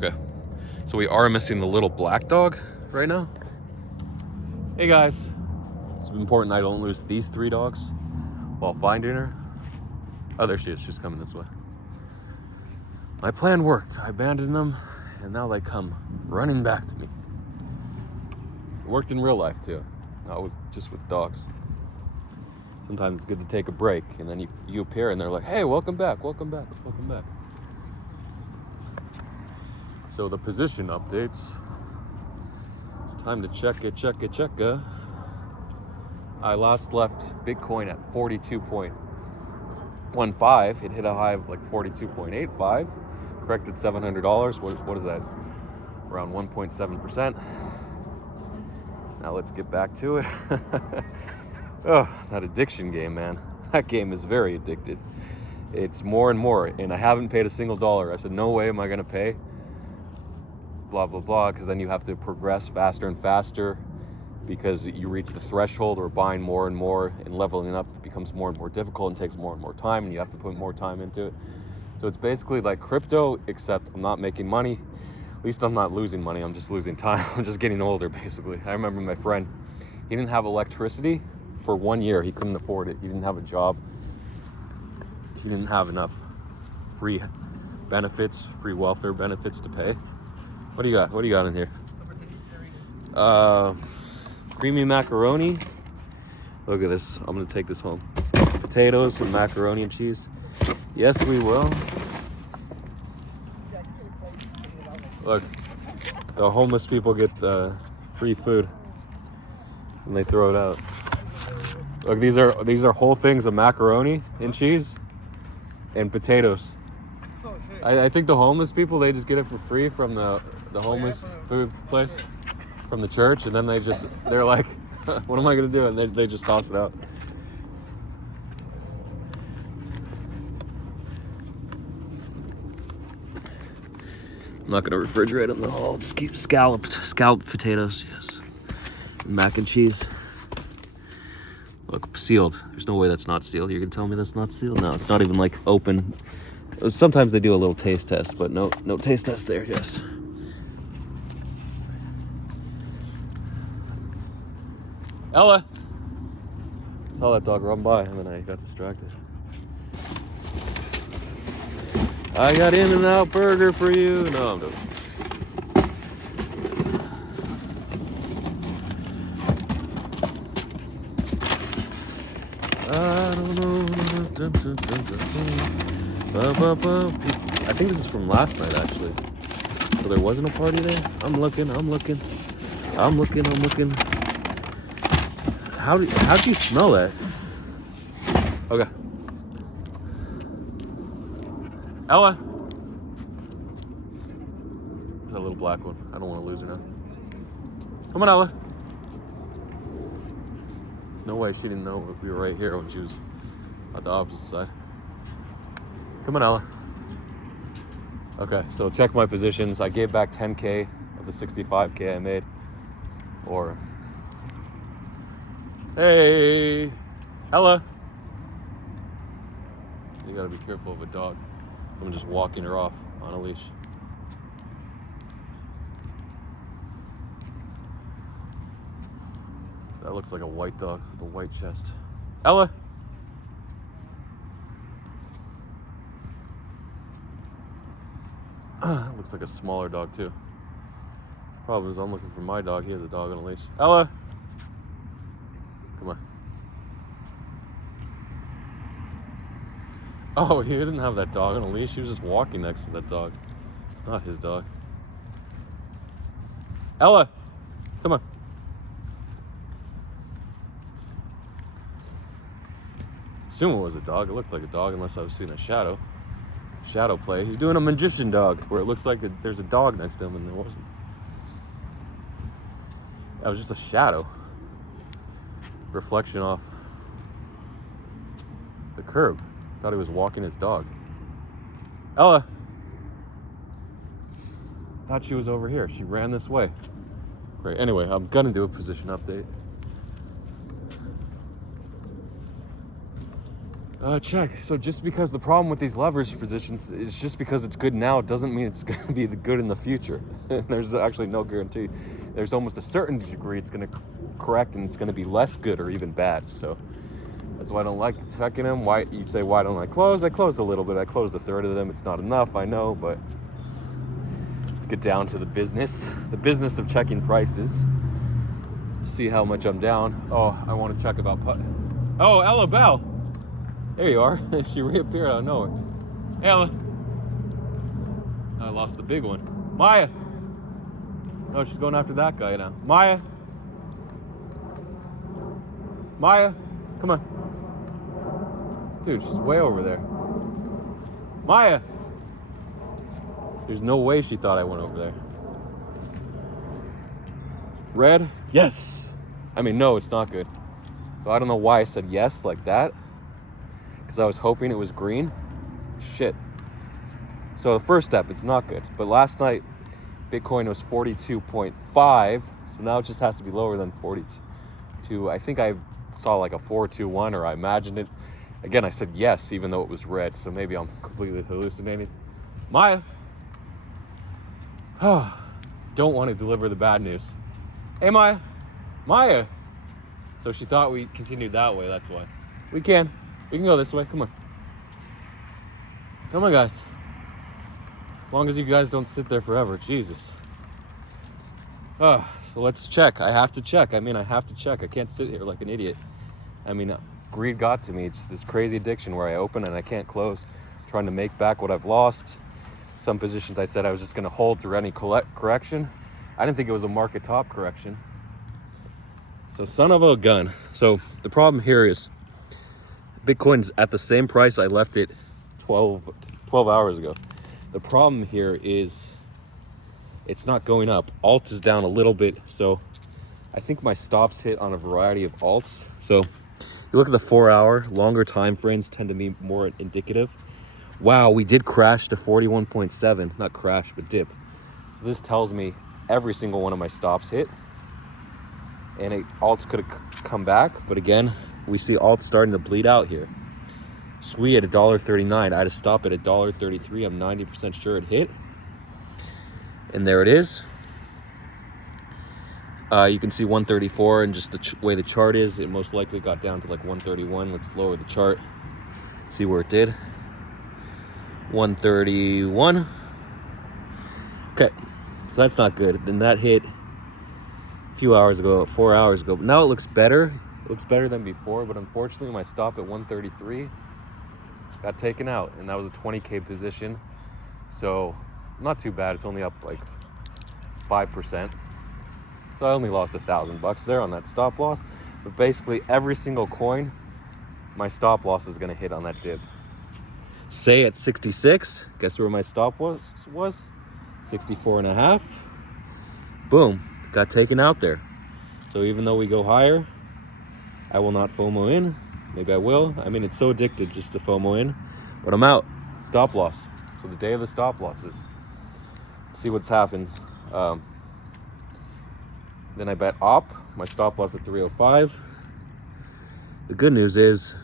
Okay, so we are missing the little black dog right now. Hey guys, it's important I don't lose these 3 dogs while finding her. Oh, there she is, she's coming this way. My plan worked. I abandoned them, and now they come running back to me. It worked in real life too, not just with dogs. Sometimes it's good to take a break, and then you appear and they're like, hey, welcome back, welcome back, welcome back. So the position updates. It's time to check it. I last left Bitcoin at 42.15. It hit a high of like 42.85. Corrected $700. What is that? Around 1.7%. Now let's get back to it. Oh, that addiction game, man. That game is very addicted. It's more and more, and I haven't paid a single dollar. I said, no way am I gonna pay. Blah, blah, blah, because then you have to progress faster and faster because you reach the threshold or buying more and more, and leveling up becomes more and more difficult and takes more and more time, and you have to put more time into it. So it's basically like crypto, except I'm not making money. At least I'm not losing money, I'm just losing time. I'm just getting older, basically. I remember my friend, he didn't have electricity for 1 year. He couldn't afford it. He didn't have a job. He didn't have enough free benefits, free welfare benefits to pay. What do you got? What do you got in here? Creamy macaroni. Look at this. I'm gonna take this home. Potatoes and macaroni and cheese. Yes, we will. Look, the homeless people get free food and they throw it out. Look, these are whole things of macaroni and cheese and potatoes. I think the homeless people, they just get it for free from the homeless food place, from the church, and then they're like, what am I gonna do? And they just toss it out. I'm not gonna refrigerate them. I'll just keep scalloped potatoes, yes. And mac and cheese. Look, sealed. There's no way that's not sealed. You're gonna tell me that's not sealed? No, it's not even like open. Sometimes they do a little taste test, but no taste test there, yes. Ella! Saw that dog run by and then I got distracted. I got In-N-Out burger for you. No, I'm joking. I don't know. I think this is from last night, actually. So there wasn't a party there? I'm looking. How'd you smell that? Okay. Ella! That little black one. I don't want to lose her now. Come on, Ella. No way she didn't know we were right here when she was at the opposite side. Come on, Ella. Okay, so check my positions. I gave back 10K of the 65K I made. Or... Hey! Ella! You gotta be careful of a dog. I'm just walking her off on a leash. That looks like a white dog with a white chest. Ella! That looks like a smaller dog too. The problem is I'm looking for my dog. He has a dog on a leash. Ella! Come on. Oh, he didn't have that dog on a leash. He was just walking next to that dog. It's not his dog. Ella! Come on. Assume it was a dog. It looked like a dog unless I was seeing a shadow play. He's doing a magician dog where it looks like there's a dog next to him and there wasn't. That was just a shadow. Reflection off the curb. Thought he was walking his dog. Ella! Thought she was over here. She ran this way. Great. Anyway, I'm gonna do a position update. Check. So just because the problem with these leverage positions is just because it's good now, doesn't mean it's going to be good in the future. There's actually no guarantee. There's almost a certain degree it's going to correct and it's going to be less good or even bad. So that's why I don't like checking them. Why you say, why don't I close? I closed a little bit. I closed a third of them. It's not enough, I know, but let's get down to the business of checking prices. See how much I'm down. Oh, I want to check about Oh, Ella Bell. There you are. She reappeared out of nowhere. Hey, Ella. I lost the big one. Maya. Oh, she's going after that guy now. Maya. Maya. Come on. Dude, she's way over there. Maya. There's no way she thought I went over there. Red? Yes. I mean, no, it's not good. So I don't know why I said yes like that. Because I was hoping it was green. Shit. So the first step, it's not good. But last night, Bitcoin was 42.5. So now it just has to be lower than 42. I think I saw like a 421, or I imagined it. Again, I said yes, even though it was red. So maybe I'm completely hallucinating. Maya. Don't want to deliver the bad news. Hey, Maya. Maya. So she thought we continued that way, that's why. We can go this way, come on. Come on, guys. As long as you guys don't sit there forever, Jesus. So let's check. I have to check. I have to check. I can't sit here like an idiot. Greed got to me. It's this crazy addiction where I open and I can't close, trying to make back what I've lost. Some positions I said I was just gonna hold through any correction. I didn't think it was a market top correction. So son of a gun. So the problem here is Bitcoin's at the same price I left it 12 hours ago. The problem here is it's not going up. Alt is down a little bit. So I think my stops hit on a variety of alts. So you look at the 4 hour, longer time frames tend to be more indicative. Wow, we did crash to 41.7, not crash, but dip. This tells me every single one of my stops hit. And alts could have come back, but again, we see alts starting to bleed out here. SWE at $1.39, I had to stop at $1.33. I'm 90% sure it hit. And there it is. You can see 134, and just the way the chart is, it most likely got down to like 131. Let's lower the chart, see where it did. 131. Okay, so that's not good. Then that hit a few hours ago, 4 hours ago. But now it looks better. It looks better than before, but unfortunately my stop at 133 got taken out, and that was a 20K position. So not too bad. It's only up like 5%. So I only lost $1,000 there on that stop loss. But basically every single coin, my stop loss is gonna hit on that dip. Say at 66, guess where my stop was? 64.5. Boom, got taken out there. So even though we go higher, I will not FOMO in. Maybe I will. It's so addicted just to FOMO in, but I'm out. Stop loss. So the day of the stop losses. See what's happened. Then I bet OP, my stop loss at 305. The good news is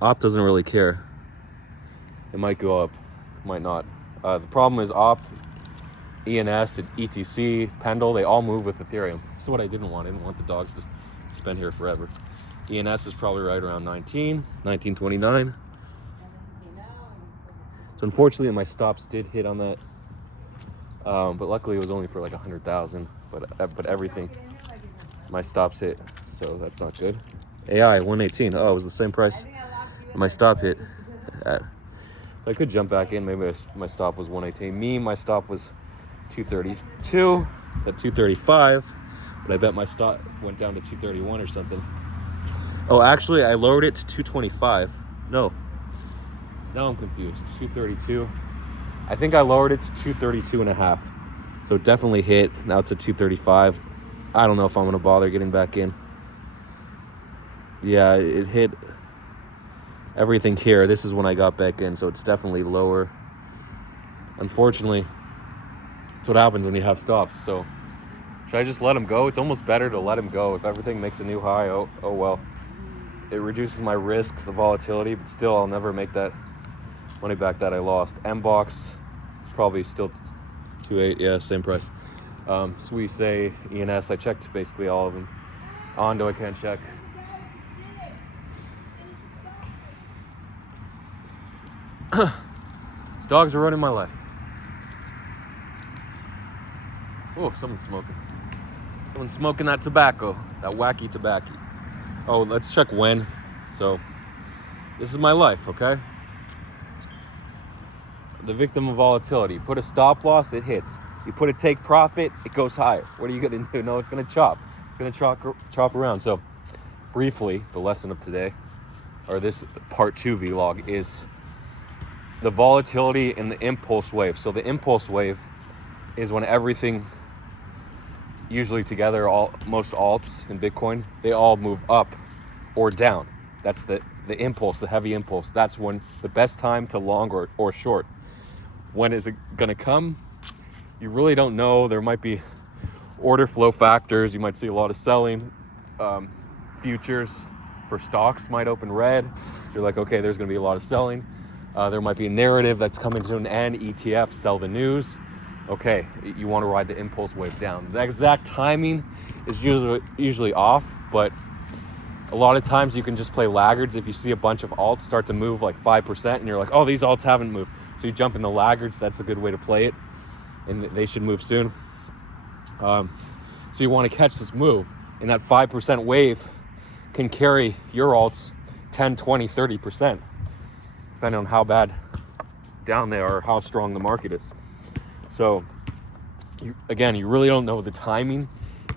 OP doesn't really care. It might go up, might not. The problem is OP, ENS, and ETC, Pendle, they all move with Ethereum. This is what I didn't want. I didn't want the dogs to spend here forever. ENS is probably right around 1929. So unfortunately my stops did hit on that. But luckily it was only for like 100,000, but everything, my stops hit, so that's not good. AI 118. Oh, it was the same price my stop hit at. I could jump back in. Maybe my stop was 118. My stop was 232. It's at 235, but I bet my stop went down to 231 or something. Oh, actually I lowered it to 225. No, now I'm confused. 232. I think I lowered it to 232.5. So it definitely hit. Now it's at 235. I don't know if I'm gonna bother getting back in. Yeah, it hit everything here. This is when I got back in, so it's definitely lower. Unfortunately, that's what happens when you have stops. So should I just let him go? It's almost better to let him go. If everything makes a new high, oh well. it reduces my risk, the volatility, but still I'll never make that money back that I lost. MBOX is probably still 2.8, yeah, same price. Suisse, ENS, I checked basically all of them. Ondo I can't check. These dogs are running my life. Oh, someone's smoking. Someone's smoking that tobacco, that wacky tobacco. Oh, let's check when. So, this is my life, okay? The victim of volatility. You put a stop loss, it hits. You put a take profit, it goes higher. What are you gonna do? No, it's gonna chop. It's gonna chop around. So, briefly, the lesson of today, or this part 2 vlog, is the volatility and the impulse wave. So the impulse wave is when everything, usually together, most alts in Bitcoin, they all move up or down. That's the impulse, the heavy impulse. That's when the best time to long or short. When is it gonna come? You really don't know. There might be order flow factors. You might see a lot of selling. Futures for stocks might open red. You're like, okay, there's gonna be a lot of selling. There might be a narrative that's coming to an end. ETF, sell the news. Okay, you want to ride the impulse wave down. The exact timing is usually off, but a lot of times you can just play laggards. If you see a bunch of alts start to move like 5% and you're like, oh, these alts haven't moved. So you jump in the laggards. That's a good way to play it, and they should move soon. So you want to catch this move, and that 5% wave can carry your alts 10, 20, 30%. Depending on how bad down they are, or how strong the market is. So, you really don't know the timing.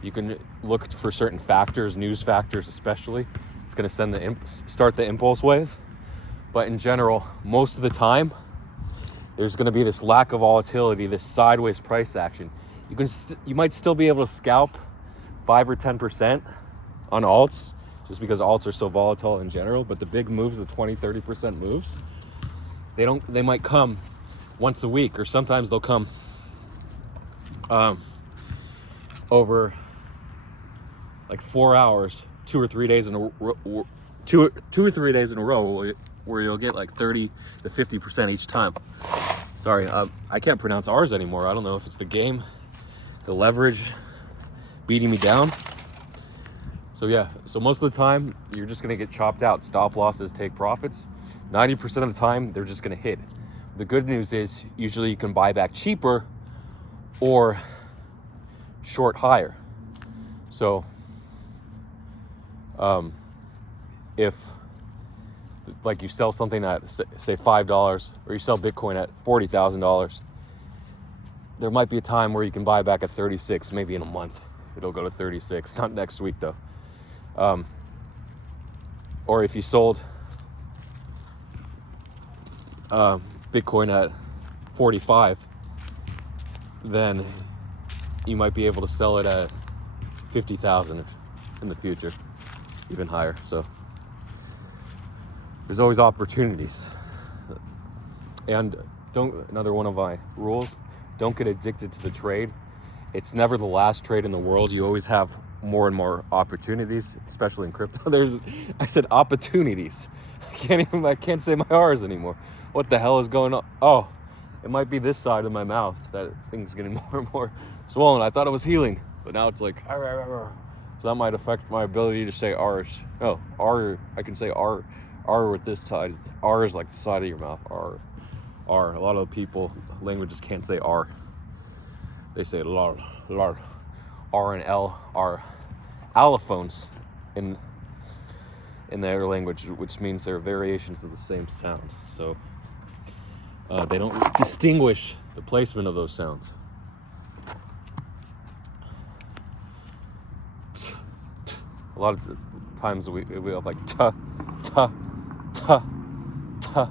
You can look for certain factors, news factors especially. It's going to start the impulse wave. But in general, most of the time, there's going to be this lack of volatility, this sideways price action. You might still be able to scalp 5 or 10% on alts, just because alts are so volatile in general. But the big moves, the 20, 30% moves, they might come once a week, or sometimes they'll come over like 4 hours, 2 or 3 days in a row, 2 or 3 days in a row, where you'll get like 30 to 50% each time. Sorry, I can't pronounce R's anymore. I don't know if it's the game, the leverage beating me down. So yeah, so most of the time you're just gonna get chopped out. Stop losses, take profits. 90% of the time they're just gonna hit. The good news is usually you can buy back cheaper or short higher. So if like you sell something at say $5, or you sell Bitcoin at $40,000, there might be a time where you can buy back at 36, maybe in a month. It'll go to 36, not next week though. Or if you sold Bitcoin at 45, then you might be able to sell it at 50,000 in the future, even higher. So there's always opportunities. And another one of my rules, don't get addicted to the trade. It's never the last trade in the world. You always have more and more opportunities, especially in crypto. I said opportunities. I can't say my R's anymore. What the hell is going on? Oh, it might be this side of my mouth that thing's getting more and more swollen. I thought it was healing, but now it's like, arr, arr, arr. So that might affect my ability to say R's. Oh, R, I can say R with this side. R is like the side of your mouth. R. A lot of people, languages can't say R. They say lar. R and L are allophones in their language, which means they're variations of the same sound. So they don't distinguish the placement of those sounds. A lot of times we have like ta, ta, ta, ta.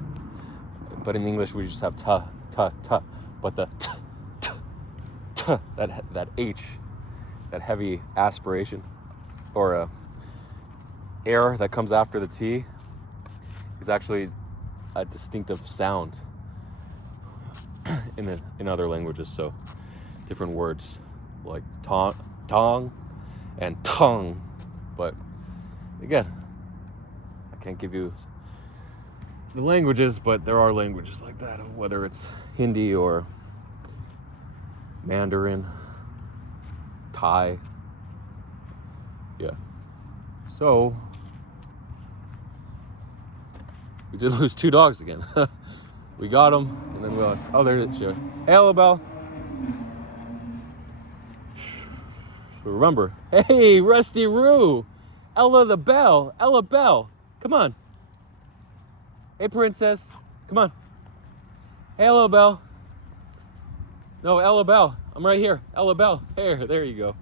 But in English we just have ta, ta, ta. But the ta, ta, ta, that H, that heavy aspiration, or air that comes after the T, is actually a distinctive sound in other languages. So different words like tong and tongue. But again, Can't give you the languages, but there are languages like that, whether it's Hindi or Mandarin, Thai. Yeah. So we did lose 2 dogs again. We got them, and then we lost. Oh, there's it. Sure. Hey, hello, Belle. Remember, hey, Rusty Roo, Ella the Belle, Ella Belle, come on. Hey, Princess, come on. Hey, Ella Belle. No, Ella Belle, I'm right here. Ella Belle, there you go.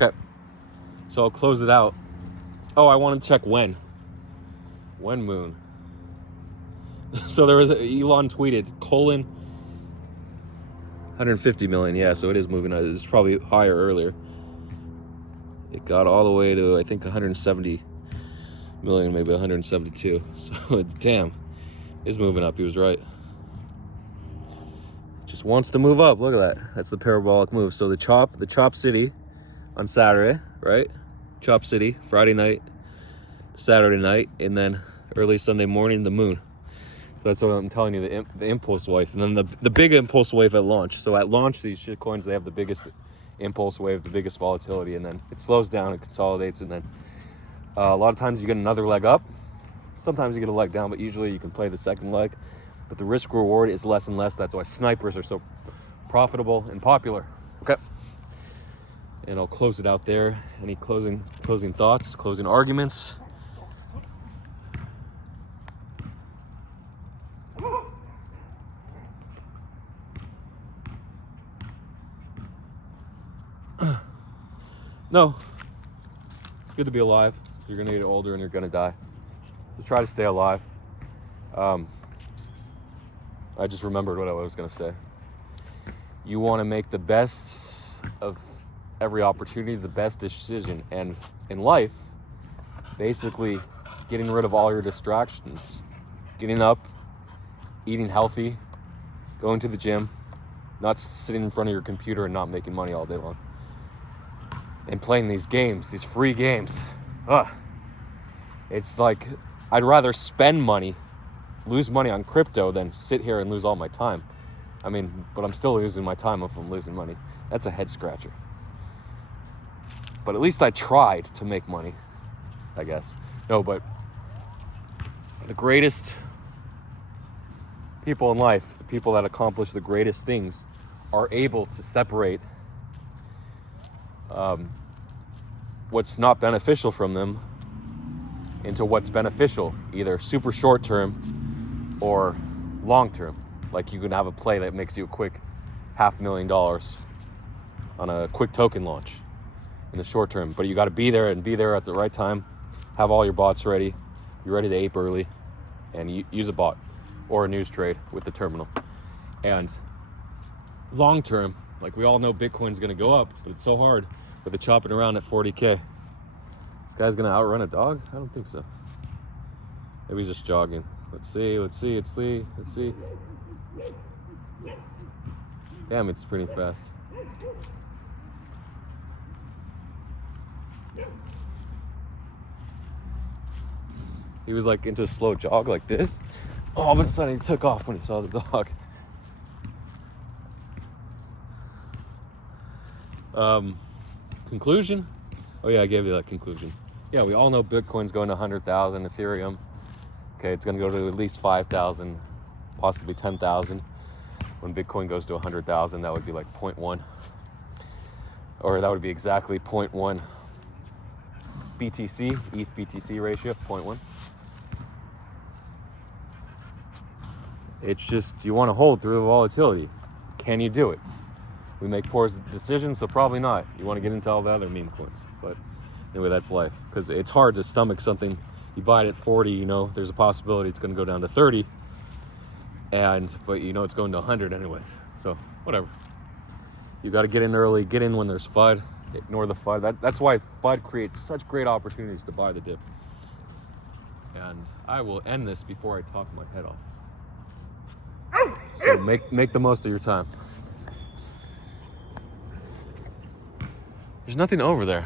Okay, so I'll close it out. Oh, I want to check when moon. So there was Elon tweeted, 150 million, yeah, so it is moving. It's probably higher earlier. It got all the way to, I think, 170 million, maybe 172. So, damn, it's moving up. He was right. Just wants to move up. Look at that. That's the parabolic move. So the Chop City on Saturday, right? Chop City, Friday night, Saturday night, and then early Sunday morning, the moon. That's what I'm telling you, the impulse wave. And then the big impulse wave at launch. So at launch, these shit coins, they have the biggest impulse wave, the biggest volatility, and then it slows down, it consolidates, and then a lot of times you get another leg up. Sometimes you get a leg down, but usually you can play the second leg. But the risk reward is less and less. That's why snipers are so profitable and popular. Okay. And I'll close it out there. Any closing thoughts, closing arguments? No. It's good to be alive. You're gonna get older and you're gonna die. So try to stay alive. I just remembered what I was gonna say. You wanna make the best of every opportunity, the best decision. And in life, basically getting rid of all your distractions. Getting up, eating healthy, going to the gym, not sitting in front of your computer and not making money all day long. And playing these games, these free games. It's like, I'd rather spend money, lose money on crypto than sit here and lose all my time. I mean, but I'm still losing my time if I'm losing money. That's a head scratcher. But at least I tried to make money, I guess. No, but the greatest people in life, the people that accomplish the greatest things, are able to separate what's not beneficial from them into what's beneficial, either super short term or long term. Like you can have a play that makes you a quick $500,000 on a quick token launch in the short term, but you got to be there at the right time, have all your bots ready, you're ready to ape early, and use a bot or a news trade with the terminal. And long term, like we all know Bitcoin's going to go up, but it's so hard with it chopping around at 40K. This guy's going to outrun a dog? I don't think so. Maybe he's just jogging. Let's see. Damn, it's pretty fast. He was like into a slow jog like this. All of a sudden he took off when he saw the dog. Conclusion? Oh yeah, I gave you that conclusion. Yeah, we all know Bitcoin's going to 100,000, Ethereum. Okay, it's going to go to at least 5,000, possibly 10,000. When Bitcoin goes to 100,000, that would be like 0.1. Or that would be exactly 0.1 BTC, ETH BTC ratio, 0.1. It's just, you want to hold through the volatility. Can you do it? We make poor decisions, so probably not. You want to get into all the other meme coins. But anyway, that's life. Because it's hard to stomach something. You buy it at 40, you know, there's a possibility it's going to go down to 30. But you know it's going to 100 anyway. So, whatever. You got to get in early. Get in when there's FUD. Ignore the FUD. That's why FUD creates such great opportunities to buy the dip. And I will end this before I talk my head off. So make the most of your time. There's nothing over there.